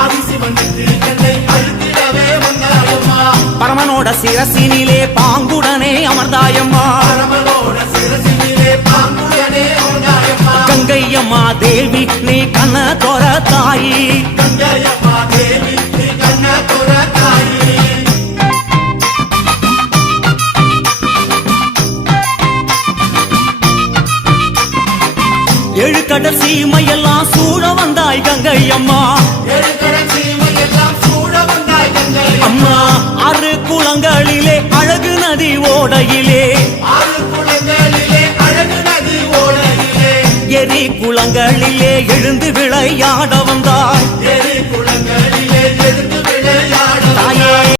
ஆதிசிவன் நெற்றி கண்ணை அழுத்திடவே வந்தாயம்மா. பரமனோட சிரசினிலே பாங்குடனே அமர்ந்தாயம்மா. கங்கையம்மா தேவி நீ கண்ண தோர தாயி. எழுக்கடல் சீமையெல்லாம் சூழ வந்தாய் கங்கையம்மா. அம்மா ஆறு குளங்களிலே அழகு நதி ஓடையிலே, எரி குளங்களிலே எழுந்து விளையாட வந்த